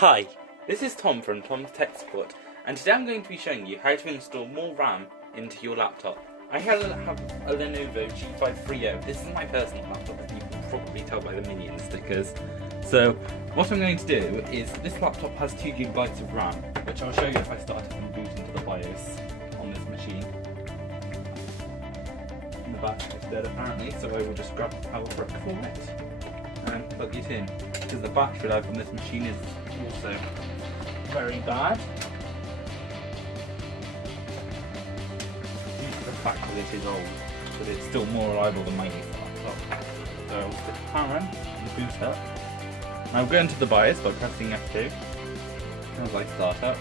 Hi, this is Tom from Tom's Tech Support, and today I'm going to be showing you how to install more RAM into your laptop. I have a Lenovo G530. This is my personal laptop, as you can probably tell by the Minion stickers. So what I'm going to do is, this laptop has 2 GB of RAM, which I'll show you if I start it and boot into the BIOS on this machine. And the battery is dead apparently, so I will just grab the power brick for it and plug it in, because the battery life on this machine is also very bad due to the fact that it is old, but it's still more reliable than my recent laptop. So I'll stick the power in and boot up. I'll go into the BIOS by pressing F2 as I start up.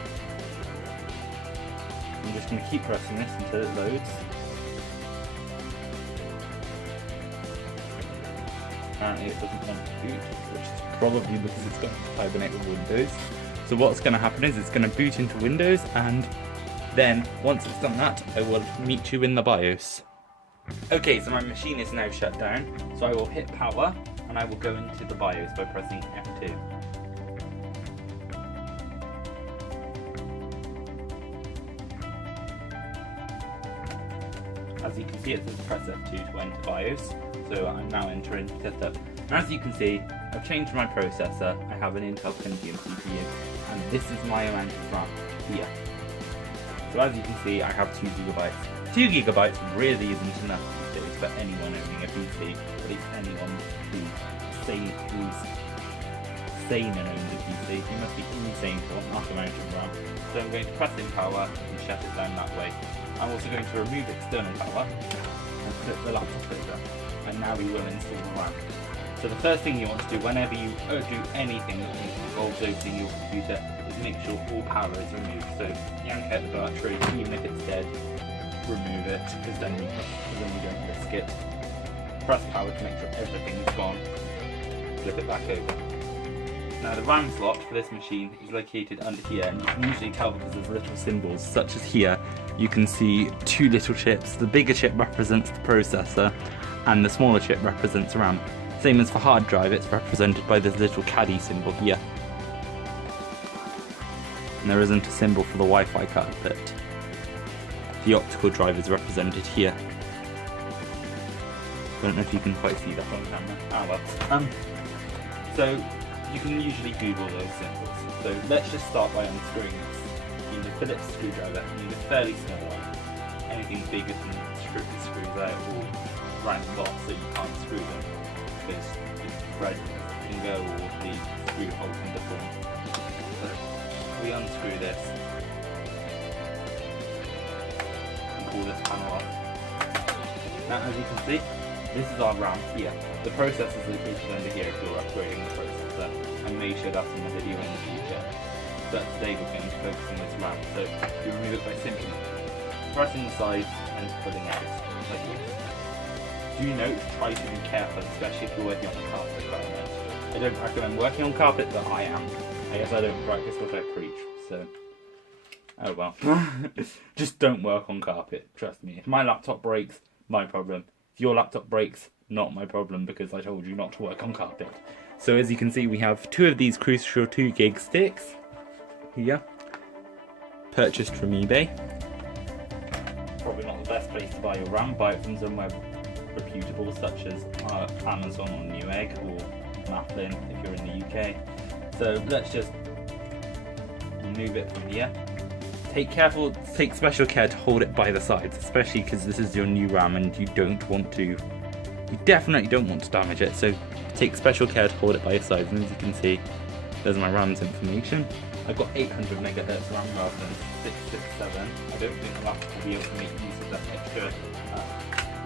I'm just going to keep pressing this until it loads. Apparently it doesn't want to boot, which is probably because it's going to hibernate with Windows. So what's going to happen is it's going to boot into Windows, and then once it's done that, I will meet you in the BIOS. Okay, so my machine is now shut down, so I will hit power and I will go into the BIOS by pressing F2. As you can see, it says press F2 to enter BIOS, so I'm now entering setup. And as you can see, I've changed my processor. I have an Intel Pentium CPU, and this is my amount of RAM here. So as you can see, I have 2 GB. 2 GB really isn't enough these days for anyone owning a PC, at least anyone who's sane and owns a PC. You must be insane to want that amount of RAM. So I'm going to press in power and shut it down that way. I'm also going to remove external power and flip the laptop over, and now we will install the RAM. So the first thing you want to do whenever you do anything that involves opening your computer is make sure all power is removed. So yank out the battery, even if it's dead, remove it, because then you don't risk it. Press power to make sure everything is gone, flip it back over. Now the RAM slot for this machine is located under here, and you can usually tell because there's little symbols, such as here. You can see 2 little chips. The bigger chip represents the processor, and the smaller chip represents RAM. Same as for hard drive, it's represented by this little caddy symbol here. And there isn't a symbol for the Wi-Fi card bit. The optical drive is represented here. I don't know if you can quite see that on camera. So you can usually Google those symbols. So let's just start by unscrewing this. You need a Phillips screwdriver. You need a fairly small one. Anything bigger than screws out will round off, so you can't screw them, because the thread can go or the screw hole can deform. So we unscrew this and pull this panel off. Now as you can see, this is our RAM here. The processor is located under here if you're upgrading the processor. I may show that in the video in the future. But today we're going to focus on this RAM. So you remove it by simply pressing the sides and pulling out like this. Do note, try to be careful, especially if you're working on a carpet environment. I don't recommend working on carpet, but I am. I guess I don't practice what I preach, so oh well. Just don't work on carpet, trust me. If my laptop breaks, my problem. If your laptop breaks, not my problem, because I told you not to work on carpet. So as you can see, we have 2 of these Crucial 2 gig sticks here, purchased from eBay. Probably not the best place to buy your RAM. Buy it from somewhere reputable, such as Amazon or Newegg or Maplin if you're in the UK. So let's just remove it from here. Take special care to hold it by the sides, especially because this is your new RAM and you definitely don't want to damage it. So take special care to hold it by your sides. And as you can see, there's my RAM's information. I've got 800 MHz RAM rather than 667. I don't think the laptop will be able to make use of that extra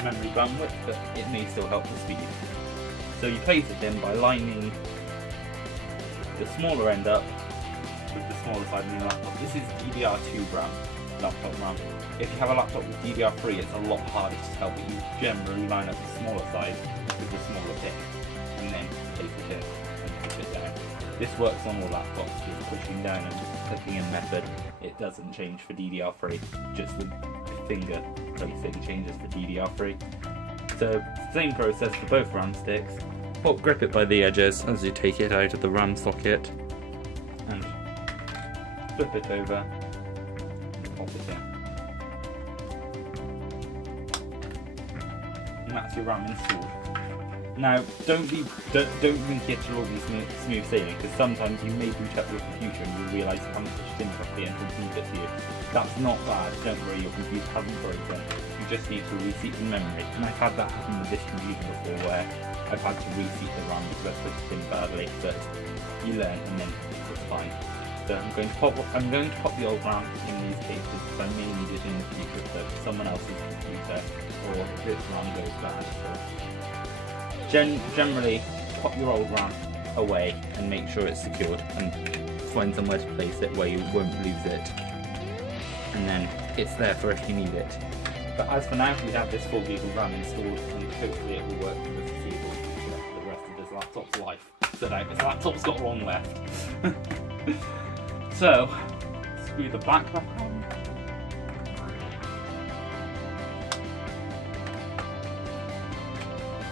memory bandwidth, but it may still help the speed. So you place it in by lining the smaller end up with the smaller side of your laptop. This is DDR3 RAM, laptop RAM. If you have a laptop with DDR3, it's a lot harder to tell, but you generally line up the smaller side with the smaller pin, and then place it in and push it down. This works on all laptops with pushing down and just clicking in method. It doesn't change for DDR3, just the finger placing changes for DDR3. So, same process for both RAM sticks. Grip it by the edges as you take it out of the RAM socket, and flip it over and pop it in. And that's your RAM installed. Now, don't think it will all be smooth sailing, because sometimes you may boot up your computer and you realise you haven't pushed in properly and complete it to you. That's not bad, don't worry, your computer hasn't broken. You just need to reseat the memory. And I've had that happen with this computer before, where I've had to reseat the RAM because I pushed it in badly, but you learn and then it's fine. So I'm going to pop the old RAM in these cases, because I may need it in the future for someone else's computer, or if its RAM goes bad. So generally, pop your old RAM away and make sure it's secured, and find somewhere to place it where you won't lose it. And then it's there for if you need it. But as for now, we have this 4 GB of RAM installed, and hopefully it will work for the foreseeable future for the rest of this laptop's life. So now this laptop's got long left. So, screw the back on.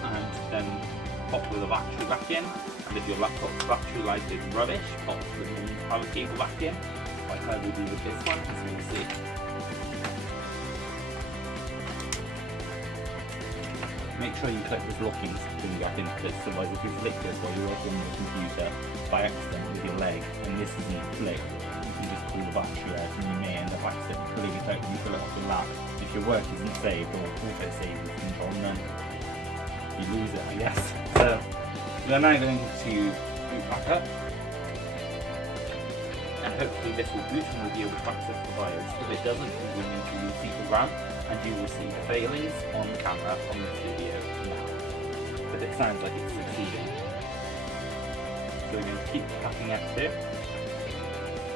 And then pop the battery back in. And if your laptop's battery life is rubbish, pop the normal power cable back in, like I will do with this one, as you will see. Make sure you click this locking thing up into this, otherwise if you flick this while you're working on your computer by accident with your leg, and this isn't flicked, you can just pull the battery out and you may end up accidentally pulling it out and you pull it off your lap. If your work isn't saved or auto-saved with control none, you lose it, I guess. So we're now going to boot back up, and hopefully this will boot and we'll be able to access the BIOS. If it doesn't, we will need to reseat the RAM, and you will see the failings on camera on this video now. But it sounds like it's succeeding. So we're going to keep tapping F2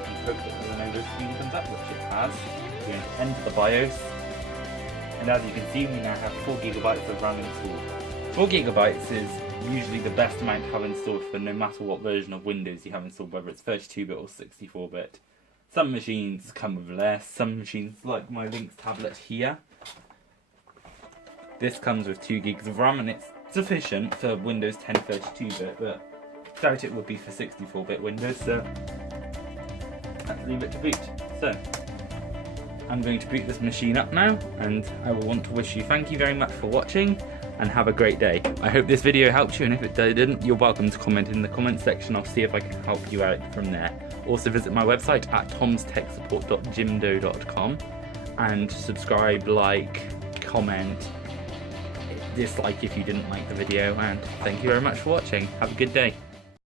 and hope that the Lenovo screen comes up, which it has. We're going to enter the BIOS, and as you can see, we now have 4 GB of RAM installed. 4 GB is usually the best amount to have installed for no matter what version of Windows you have installed, whether it's 32-bit or 64-bit. Some machines come with less, some machines, like my Lynx tablet here, this comes with 2 GB of RAM, and it's sufficient for Windows 10 32-bit, but I doubt it would be for 64-bit Windows, so let's leave it to boot. So, I'm going to boot this machine up now, and I will want to wish you thank you very much for watching, and have a great day. I hope this video helped you, and if it didn't, you're welcome to comment in the comment section. I'll see if I can help you out from there. Also visit my website at tomstechsupport.jimdo.com and subscribe, like, comment, dislike if you didn't like the video, and thank you very much for watching. Have a good day.